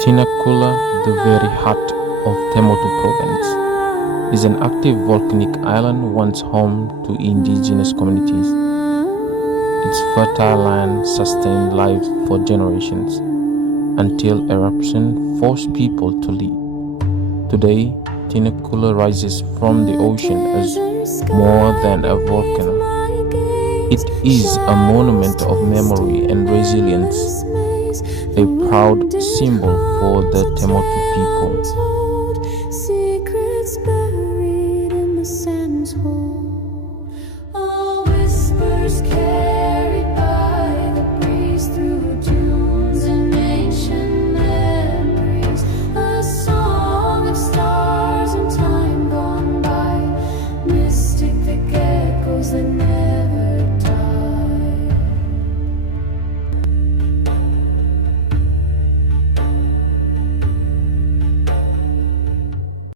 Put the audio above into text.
Tinakula, the very heart of Temotu province, is an active volcanic island once home to indigenous communities. Its fertile land sustained life for generations until eruption forced people to leave. Today, Tinakula rises from the ocean as more than a volcano. It is a monument of memory and resilience, a proud symbol for the Temotu people.